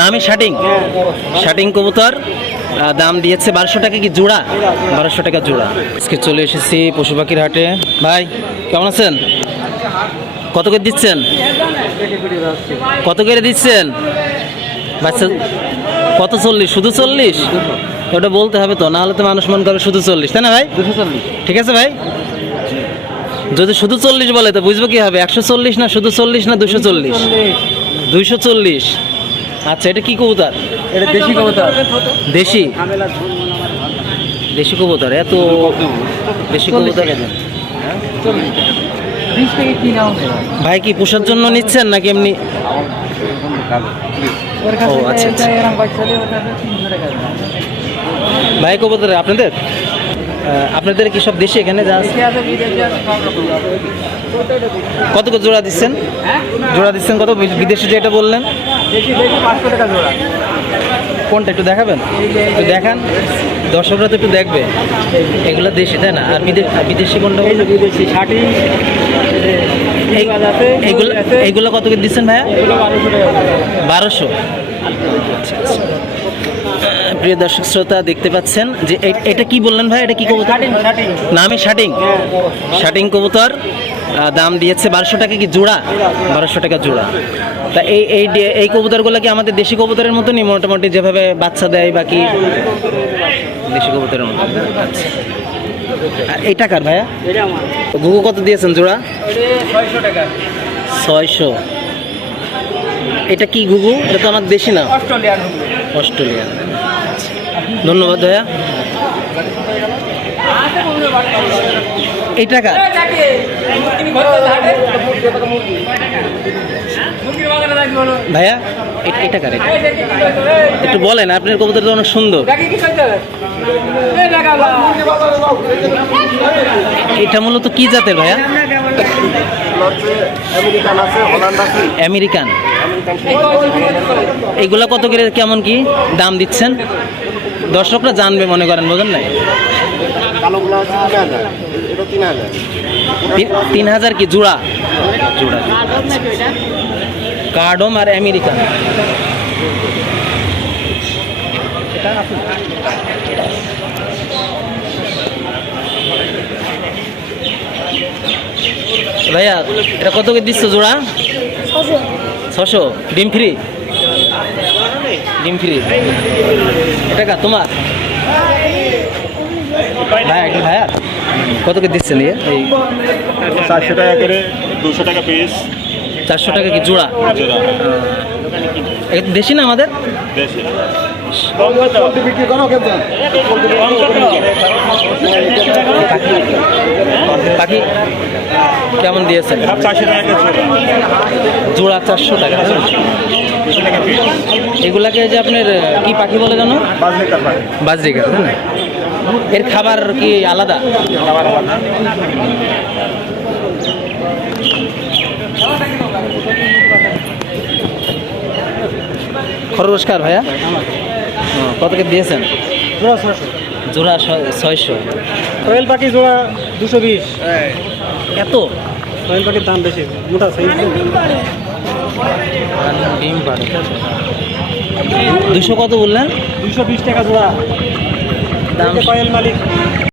নামে shirting. Shirting কবুতর দাম দিয়েছে বারোশো টাকা কি জোড়া? বারোশো টাকা জোড়া। আজকে চলে এসেছি পশু পাখির হাটে। ভাই কেমন আছেন? কত করে দিচ্ছেন? কত করে দিচ্ছেন? বাচ্চা কত চল্লিশ? শুধু চল্লিশ? ওটা বলতে হবে তো নাহলে তো মানুষ মনে করে শুধু চল্লিশ তাই না ভাই? ঠিক আছে ভাই? যদি শুধু চল্লিশ বলে তো বুঝব কি হবে? একশো চল্লিশ না শুধু চল্লিশ না দুশো চল্লিশ? দুইশো চল্লিশ। আচ্ছা এটা কি কবুতর? এটা দেশি কবুতর। দেশি? দেশি কবুতর এত দেশি কবুতর নাও ভাই কি পোষার জন্য নিচ্ছেন নাকি এমনি? ও, আচ্ছা, আচ্ছা। ভাই কবুতর আপনাদের? আপনাদের কি সব দেশি এখানে যা কত জোড়া দিচ্ছেন? হ্যাঁ? জোড়া দিচ্ছেন কত? বিদেশি যেটা বললেন? দেশি দেশি পাঁচশো টাকা জোড়া। কোনটা একটু দেখাবেন? একটু দেখান। দর্শকরা তো একটু দেখবে। এগুলো দেশি তাই না? আর বিদেশ বিদেশি কোনটা বিদেশি ষাটি এইগুলো এইগুলো কত করে দিচ্ছেন ভাইয়া? বারোশো প্রিয় দর্শক শ্রোতা দেখতে পাচ্ছেন যে এটা কি বললেন ভাই এটা কি কবুতর? নামে শাটিং শাটিং কবুতর। দাম দিয়েছে বারোশো টাকা কি জোড়া? বারোশো টাকা জোড়া। তা এই এই এই কবুতরগুলো কি আমাদের দেশি কবুতরের মতনই মোটামুটি যেভাবে বাচ্চা দেয় বাকি দেশি কবুতরের মতো আচ্ছা। আর এই টাকার ভাইয়া? ঘুঘু কত দিয়েছেন জোড়া? ছয়শো। টাকা ছয়শো এটা কি ঘুঘু? এটা তো আমার দেশি না। অস্ট্রেলিয়ান অস্ট্রেলিয়া ধন্যবাদ ভাইয়া। এই টাকা ভাইয়া এ- এই টাকা একটু বলেন, আপনার কবুতর অনেক সুন্দর। এটা মূলত কি জাতের ভাইয়া? আমেরিকান। এইগুলা কত করে, কেমন কি দাম দিচ্ছেন? দর্শকরা জানবে, মনে করেন, বোঝেন নাই? কালোগুলো আছে তিন হাজার। এটা তিন হাজার। তিন- তিন হাজার কি? জোড়া? জোড়া। কার্ডম আর আমেরিকান। ভাইয়া এটা কত করে দিচ্ছ জোড়া? ছশো। ডিম ফ্রি? ডিম ফ্রি। এটা কা তোমার? ভাইয়া এটা ভাইয়া। কত করে দিচ্ছেন ইয়ে এই চারশো টাকা করে দুশো টাকা পিস চারশো টাকা কি জোড়া? জোড়া। দেশি না আমাদের? দেশি। কেমন পাখি? কেমন দিয়েছেন? জোড়া। চারশো টাকা। এগুলাকে যে আপনার কি পাখি বলে জানো? পাঁচ লিটার পাখি। বাজরিকা তাই না? এর খাবার কি আলাদা? খরগোশকার ভাইয়া? ও, কত করে দিয়েছেন? জোড়া ছয়শো। কোয়েল পাখি জোড়া দুশো বিশ। এত? কোয়েল পাখির দাম বেশি মোটা সাইজ ডিম পারে দুশো কত বললেন? দুশো বিশ টাকা জোড়া। দাম কোয়েল মালিক